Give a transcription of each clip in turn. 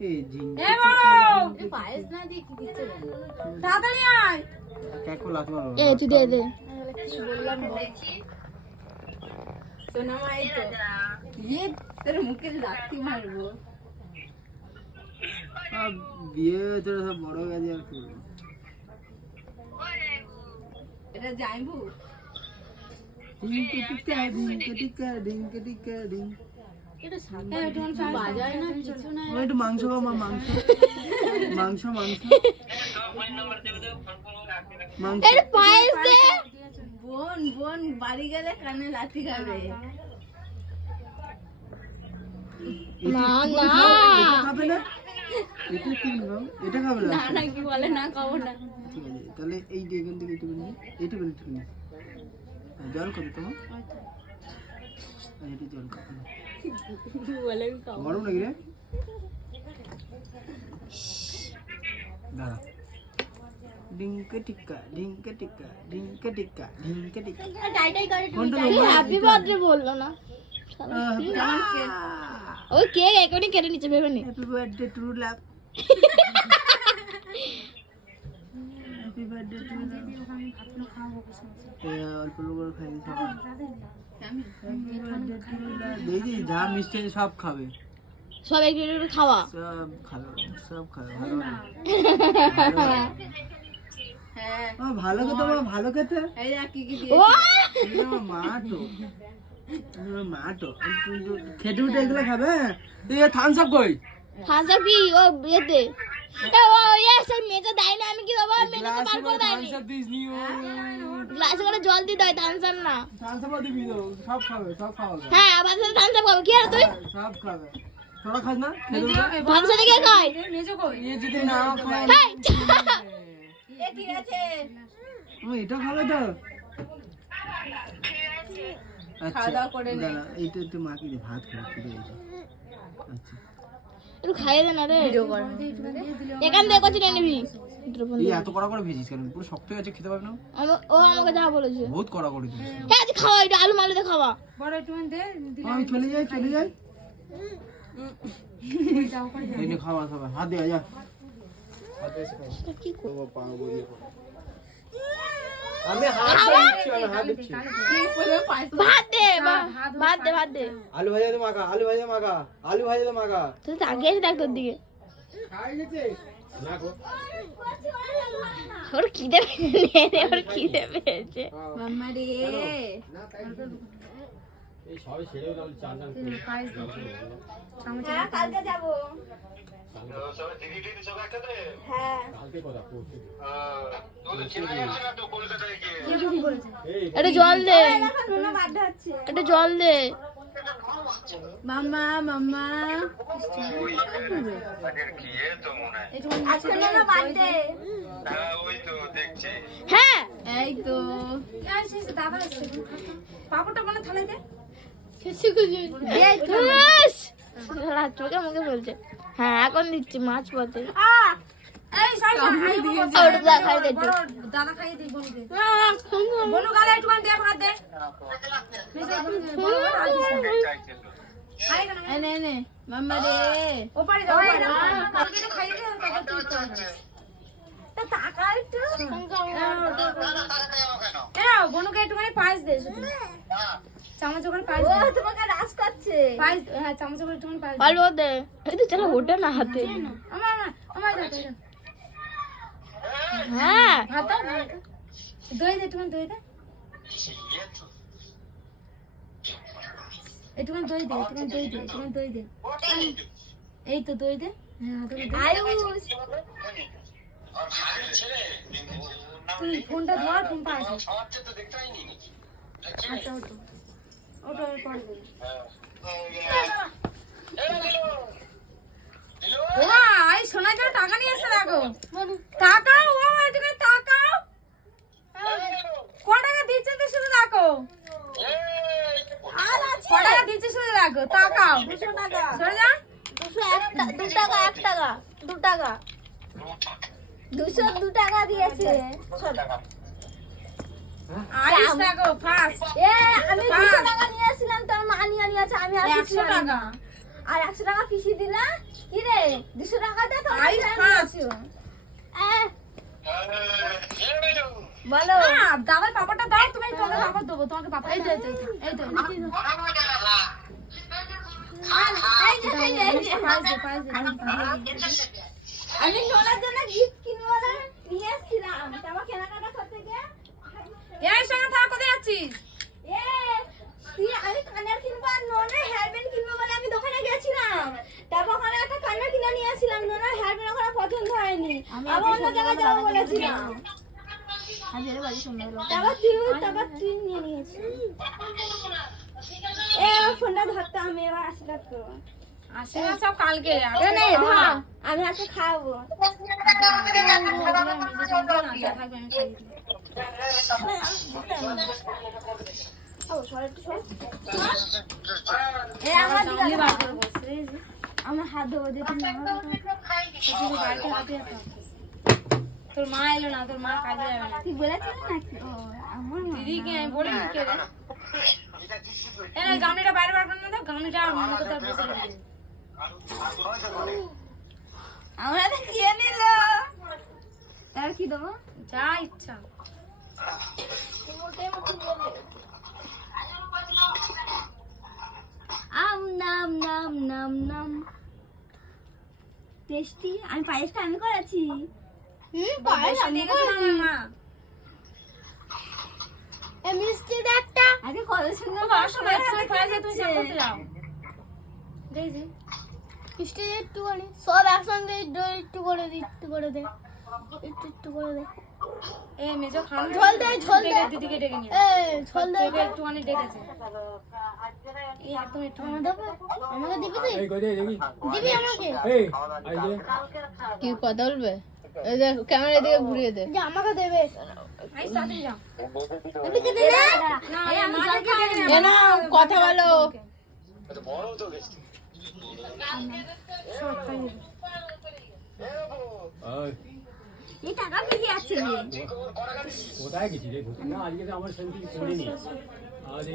এই জিন এ বড় পায়েস না দিয়ে কি দিচ্ছে তাড়াতাড়ি আয় কাকু লাথি মারো এ তুই দে দে কি বললাম সোনা মা এই তো ये तेरे मुख के लाठी मारबो বিয়ে তোরা সব বড় হয়ে গেছে আর কি এটা যাইবো এটা সামনে একটু বাজায় না কিছু না একটু মাংস খাও মা মাংস মাংস মাংস মাংস এর পায়েস দে বোন বোন বাড়ি গেলে কানে লাথি খাবে না না খাবে না এটা কি নাও এটা খাবে না না না কি বলে না খাবো না ঠিক আছে তাহলে এই যে এখান থেকে এইটুকু এইটুকু জল খাবে তোমার এটা জল খাবে বলে খাবো গরম নাকি রে দাঁড়া ডিঙ্কা টিক্কা ডিঙ্কা টিক্কা ডিঙ্কা টিক্কা ডিঙ্কা টিক্কা টাই টাই করে কোনটা হ্যাপি বার্থডে বললো না ওই কেক এখনই কেটে নিচে ভেবে নি happy birthday to love happy birthday to love অল্প করে খাই দেখি যা মিষ্টি আছে সব খাবে সব একটু একটু খাওয়া সব খাবে সব খাবে হ্যাঁ ভালো খেতে ভালো খেতে এই দেখ কি কি ও দিয়ে মা তো মা তো খেতে উঠে এগুলো খাবে তুই থামস আপ কই হাজা কি ও বিয়েতে এ ও ইয়ে সেই মেয়েটা দেয় না আমি কি দেবো মেয়েটা তো বার করে দেয়নি থামস আপ দিস নি গ্লাসে করে জল দিয়ে দেয় থামসাম না থামস আপ দিবি তো সব খাবে সব খাবে হ্যাঁ আবার সাথে থামসাম খাবো কি আর তুই সব খাবে তোরা খাস না খেতে উঠে থামসাম কে খায় নিজে কই ये যদি না খায় হেই এ ঠিক আছে ও এটা খাবে তো খাওয়া দাওয়া করে নে। দাঁড়া এইটা একটু মাকে দে ভাত খাবে খেতে গেছে আচ্ছা একটু খাইয়ে দে না রে এখান থেকে কচি নিয়ে নিবি এই এত কড়া করে ভেজিস কেন পুরো শক্ত হয়ে আছে খেতে পারবে না ও আমাকে যা বলেছে বহুত কড়া করে দিস হ্যাঁ তুই খাওয়া এটা আলু মালু দিয়ে খাওয়া বড় একটু দে আমি চলে যাই এই নে খাওয়া খাওয়া হাত দে যা হাত দে কি করব আমি হাত দিচ্ছি আমি হাত দিচ্ছি কি করে পাইছ ভাত দে ভাত দে আলু ভাজা দে মাখা আলু ভাজা মাখা আলু ভাজা দে মাখা তুই তো আগে এসে দেখ তোর দিকে খাই গেছে না গো ওর খিদে পেয়েছে ওর খিদে পেয়েছে মাম্মা রে এই সবাই ছেড়ে দাও চার নাম হ্যাঁ কালকে যাব সবাই দিদি দিদি সবাই একসাথে হ্যাঁ কালকে কথা পড়ছি তোদের ছেলে যাচ্ছে না তো কলকাতায় গিয়ে একটু জল দে এখন কোনো বার্থডে হচ্ছে একটু জল দে মাম্মা মাম্মা আজকের কি এ তো মনে হয় আজকে না বার্থডে হ্যাঁ ওই তো দেখছি হ্যাঁ এই তো দাদা পাপড়টা বলে থালে দে ইস! শালা চোখে মুখে বলছে হ্যাঁ এখন দিচ্ছি মাছ পথে এই সব ওটা দা খাই দে একটু। দাদা খাইয়ে দিই বলতে আহ, বনু গালে একটু দে ভাত দে নে নে মাম্মা রে ওপারে যাও কালকে তো খাইয়ে দে তারপর তুই তা টাকা একটু এও বনুকে একটুখানি পায়েস দে শুধু চামচ করে পায়েস ও তোমাকে রাস করছে পায়েস হ্যাঁ চামচ করে একটুখানি পায়েস অল্প দে এই তো চলো ওটা না হাতে আমার আমার দাও হ্যাঁ ভাত দাও দই দে একটুখানি দই দে একটুখানি দই দে একটুখানি দই দে একটুখানি দই দে এই তো দই দে হ্যাঁ আয়ুষ তুই ফোনটা ধর ফোন পাস আচ্ছা ওটো ওটো পরে দে ও আই সোনা জন্য টাকা নিয়ে এসে দেখো টাকাও ও মা তুমি টাকাও ক টাকা দিচ্ছে তো শুধু দেখো আর আছে ক টাকা দিচ্ছে শুধু দেখো টাকাও 200 টাকা সরে যা 2 টাকা 1 টাকা 2 টাকা 202 টাকা দিয়েছে আইস দেখো ফার্স্ট এ আমি 200 টাকা নিয়ে আসছিলাম তোর মা নিয়ে নিয়েছে আমি আর 100 টাকা আর 100 টাকা পিসি দিলা কি রে 200 টাকা দে তো আই ফাঁস। বলো না, দাদার পাপড়টা দাও, তুমি তোমাকে পাপড় দেবো, তোমাকে পাপড় এই তো এই তো এই তো আমি নোনার জন্য গিফট কিনবো বলে নিয়ে এসেছিলাম। তারপর কেনাকাটা করতে গিয়ে এই সঙ্গে থাক, কোথায় যাচ্ছিস? আমি কানের কিনবো আর নোনার হেয়ার ব্যান্ড কিনবো বলে আমি দোকানে গেছিলাম। তারপর ওখানে একটা কানের কিনে নিয়ে এসেছিলাম। নোনার হেয়ার ব্যান্ড ওখানে পছন্দ হয়নি, আবার অন্য জায়গায় যাবো বলেছিলাম। তারপর তুই নিয়ে নিয়েছিস। আমার ফোনটা ধরতে, আমি এবার আশীর্বাদ করবো। আশীর্বাদ সব কালকে, আমি আজকে খাওয়াবো। আমার হাত ধোবো দিতে তোর মা এলো না, তোর মা কাজে যাবে না। তুই বলেছিস নাকি? ও আমার দিদিকে আমি বলি নি কে রে? এই গামলিটা বাইরে বার করে না দাও, গামলিটা মনে করতে বসে দিই। আমরা তো কি নিল, তার কি দেবো? যা ইচ্ছা। আম নাম নাম নাম নাম টেস্টি। আমি পায়েসটা আমি করেছি। পায়েস আমি করেছি মা। এই মিষ্টিটা একটা আগে কত সুন্দর বাসা তুমি পায়েস তুমি সব করতে যাও। দেই দে। মিষ্টি একটু করে সব একসঙ্গে একটু করে দে, একটু করে দে, একটু করে দে। এই মেজো খান ঝোল দে, ঝোল দে। দিদিকে ডেকে নিয়ে। এই ঝোল দে। তোকে একটুখানি ডেকেছে। এই একদম একটু আমাকে দিবি তুই? এই কই দে দেখি দিবি আমাকে? এই আই দে কি কথা বলবে? এই দেখ ক্যামেরা দিকে ঘুরিয়ে দে। যে আমাকে দেবে। আই সাথে যাও। এদিকে দে না। না এই মাকে ডেকে নিয়ে। এ না কথা বলো। বড় তো বেশি ওই এই টাকা কি আছে রে? কোথায় গেছি রে? না আজকে তো আমার সঙ্গে কিছু করিনি। আরে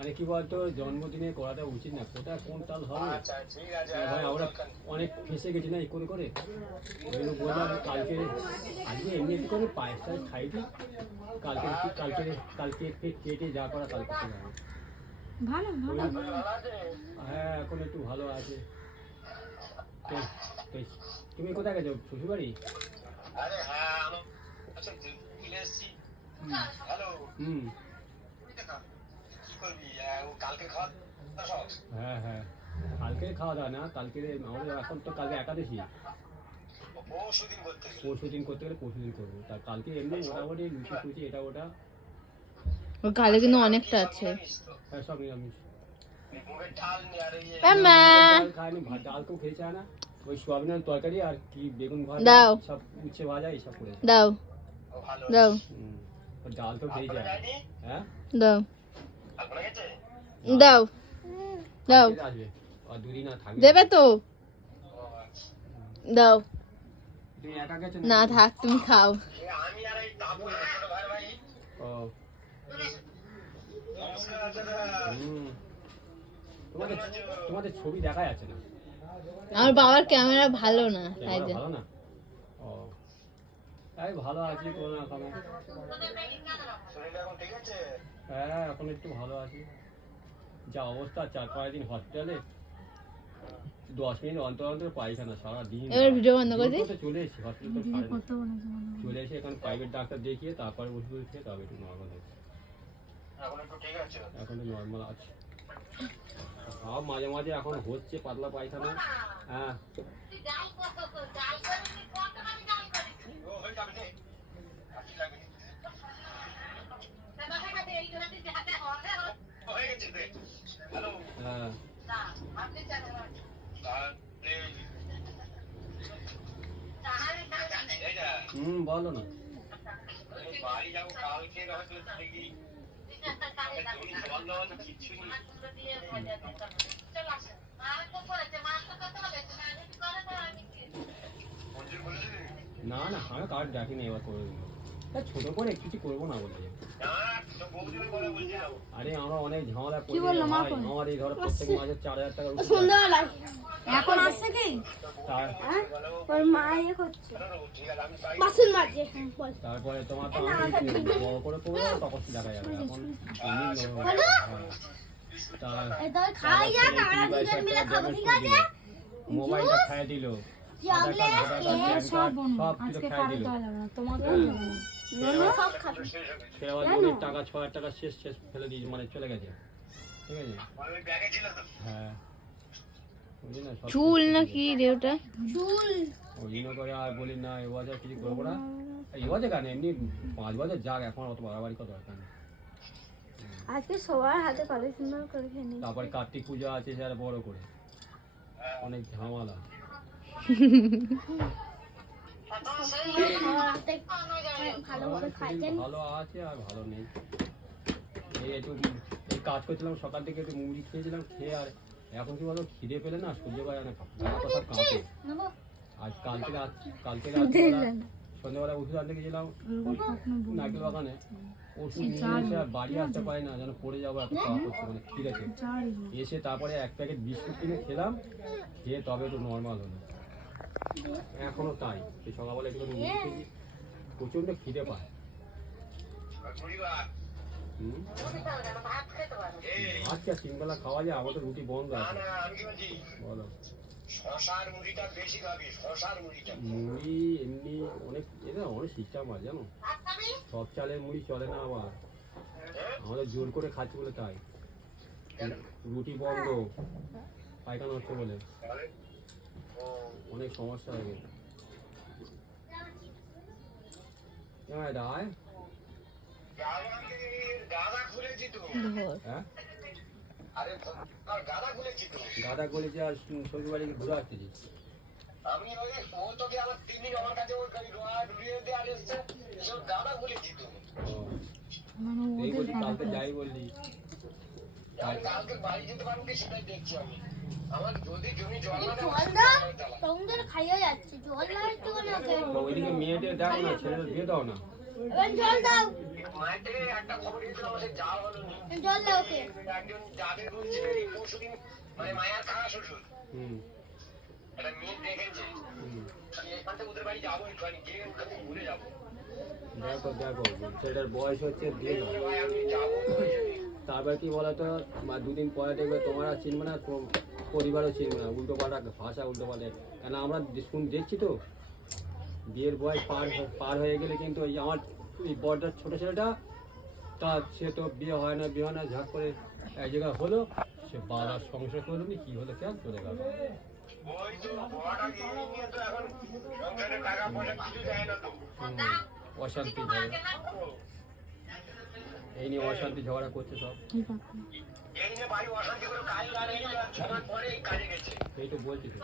আরে কি বলতো, জন্মদিনে করাটা উচিত না। কোথায় কোন তাল হবে আচ্ছা ঠিক আছে ভাই, আমরা অনেক ফেসে গেছি না এই করে। ওই জন্য বললাম কালকে আজকে এমনি একটু করে পায়েস টায়েস খাই দিই। কালকে কেটে যা করা কালকে করতে হবে। ভালো হ্যাঁ এখন একটু ভালো আছে। তুমি কোথায় গেছো? শ্বশুরবাড়ি? আরে হ্যাঁ আমি আচ্ছা চলে এসেছি হ্যালো হুম কি করবি ও কালকে খাওয়া সব হ্যাঁ হ্যাঁ কালকে খাওয়া দাওয়া না, কালকে আমাদের এখন তো কালকে একাদশী। পরশুদিন করতে গেলে পরশুদিন করতে গেলে পরশুদিন করবো। তা কালকে এমনি মোটামুটি লুচি টুচি এটা ওটা ওর গালে কিন্তু অনেকটা আছে। হ্যাঁ সব নিরামিষ। মুগের ডাল নিয়ে আর ইয়ে ডাল খায়নি, ভাত ডাল তো খেয়েছে না। ওই সোয়াবিনের তরকারি আর কি বেগুন ভাজা দাও। সব উচ্ছে ভাজা এইসব করেছে। দাও ভালো দাও ওর ডাল তো খেয়ে যায়। যায়নি হ্যাঁ দাও আপনার গেছে দাও দাও। কালকে আসবে আর দুদিন আর থাকবে। দেবে তো? দাও। তুমি একা গেছো না থাক, তুমি খাও। আমি আর এই তাবু ছোট ভাই ভাই ও নমস্কার দাদা হুম তোমাদের ছবি দেখা যাচ্ছে না। আমার বাবার ক্যামেরা ভালো না, তাই ক্যামেরা জন্য। ভালো না? ও তাই ভালো আছি কোনো না কোনো। শরীর এখন ঠিক আছে হ্যাঁ এখন একটু ভালো আছি। যা অবস্থা 4-5 দিন হসপিটালে, 10 মিনিট অন্তর অন্তর পায়খানা সারাদিন। এবার ভিডিও বন্ধ করে দিই। চলে এসেছি হসপিটাল চলে এসে এখন প্রাইভেট ডাক্তার দেখিয়ে তারপরে ওষুধ খেয়ে তবে একটু নর্মাল হয়েছে। এখন একটু ঠিক আছে এখন তো নর্মাল আছে। সব মাঝে মাঝে এখন হচ্ছে পাতলা পায়খানা। হ্যাঁ ও হয়ে যাবে রে আকি লাগে হয়ে গেছে রে হ্যালো হ্যাঁ বলো না। বাড়ি যাবো কালকে হয়তো দেখি কিছু না না আমি কার্ড ডাকিনি, এবার করে দেবো। ছোট করে কিছু করবো না বলে। আরে আমরা অনেক ঝামেলা করি ভাই। আমার এই ধরো প্রত্যেক মাসে 4000 টাকা এখন আসছে কি? তার হ্যাঁ? ওর মা ইয়ে করছে বাসন মাজছে বল তারপরে তোমার তো আমি বড় করে করবো তখন দেখা যাবে এখন এমনি normal। হ্যাঁ। তার এটা খাই যাক আমরা দুজন মিলে খাবো ঠিক আছে মোবাইলটা খাইয়ে দিল, আধার কার্ড, ভোটার কার্ড, প্যান সব কার্ড বোন সব কিছু আজকে খাইয়ে কারো দিল। দেওয়া যাবে না, তোমাকেও দেবো না। ননু সব খাবে সে আবার লোনের টাকা 6,000 টাকা শেষ ফেলে দিয়ে মানে চলে গেছে, ঠিক আছে? ওই ব্যাগে ছিল তো হ্যাঁ বুঝলি না, সব চুল না কি রে ওটা? চুল ওই জন্য করে আর বলি না এ বছর কিছু করবো না, এই বছর কেন এমনি 5 বছর যাক, এখন অত বাড়াবাড়ি কত দরকার নেই। আজকে সবার হাতে কত সুন্দর করে খেয়ে নিই তারপরে কার্তিক পূজা আছে সে আর বড় করে, অনেক ঝামেলা। সবার হাতে ভালোভাবে খাইছেন ভালো আছে আর ভালো নেই। এই একটু এই কাজ করছিলাম সকাল থেকে, একটু মুড়ি খেয়েছিলাম, খেয়ে আর এখন কি বলো খিদে পেলে না সহ্য করা যায় না, গলা কথা কাঁপে। আজ কালকে সন্ধ্যাবেলা ওষুধ আনতে গেছিলাম নারকেল বাগানে, ওষুধ নিয়ে এসে আর বাড়ি আসতে পারি না, যেন পড়ে যাবো এত খাওয়া করছে, মানে খিদেছে। এসে তারপরে 1 প্যাকেট বিস্কুট কিনে খেলাম, খেয়ে তবে একটু নর্মাল হলো। এখনো তাই, এই সকালবেলা একটু মুড়ি খেয়েছি, প্রচণ্ড খিদে পায়। হুম, আচ্ছা 3 বেলা খাওয়া যায়, আমাদের রুটি বন্ধ না আছে। না আমি কি বলছি বলো, শশার মুড়িটা বেশি খাবি, শশার মুড়িটা। মুড়ি এমনি অনেক এটা অনেক সিস্টেম আছে জানো, সব চালের মুড়ি চলে না, আবার আমাদের জোর করে খাচ্ছি বলে তাই, রুটি বন্ধ পায়খানা হচ্ছে বলে অনেক সমস্যা হয়ে গেছে। রায় গাদা খুলেছি তো, হ্যাঁ আরে গাদা খুলেছি তো গাদা গলেছে আর শ্বশুর বাড়িকে ঘুরে আসতেছি। আমি ওই ও তোকে আমার 3 দিন আমার কাছে ওই ঢুকিয়ে দিয়ে আর এসছে, এসব গাদা খুলেছি তো। এই বলছি কালকে যাই বললি, আমি কালকে বাড়ি যেতে পারবো কি সেটাই দেখছি আমি। আমার যদি জমি জল না জল দাও তখন ধরে খাইয়ে যাচ্ছে জল দাও একটু করে ওকে ওইদিকে মেয়েদের দেখো না, ছেলেদের দিয়ে দাও না। এবার জল দাও মায়ের থেকে একটা খবর দিয়েছিলাম, সে যাওয়া হলো না। জল দাও ওকে একজন যাবে বলছে পরশুদিন, মানে মায়ের খাওয়া শ্বশুর হুম একটা মেয়ে দেখেছে, হুম, আমি এখান থেকে ওদের বাড়ি যাবো একটু, আমি গিয়ে ওখানে ঘুরে যাবো। দেখো দেখো ছেলেটার বয়স হচ্ছে দিয়ে দাও। ভাই আমি যাবো, তারপর কি বলতো, 2 দিন পরে দেখবে তোমার আর চিনবে না, পরিবারও চিনবে না, উল্টো পাল্টা ভাষা উল্টো পাল্টে, কেন আমরা দেখছি তো বিয়ের বয়স পার হয়ে গেলে কিন্তু ওই আমার এই বড়টার ছোটো ছেলেটা, তা সে তো বিয়ে হয় না ঝাঁক করে এক জায়গায় হলো, সে বাবার সংসার করলো নি, কি হলো কেন চলে গেল। ওই তো বড়টা গিয়ে নিয়ে তো এখন সংসারে টাকা পয়সা কিছু দেয় না তো। অশান্তি ঝগড়া, এই নিয়ে অশান্তি ঝগড়া করছে সব, এই নিয়ে বাড়ি অশান্তি করে কাজ লাগে, 6 মাস পরে এই কাজে গেছে। এই তো বলছি তো।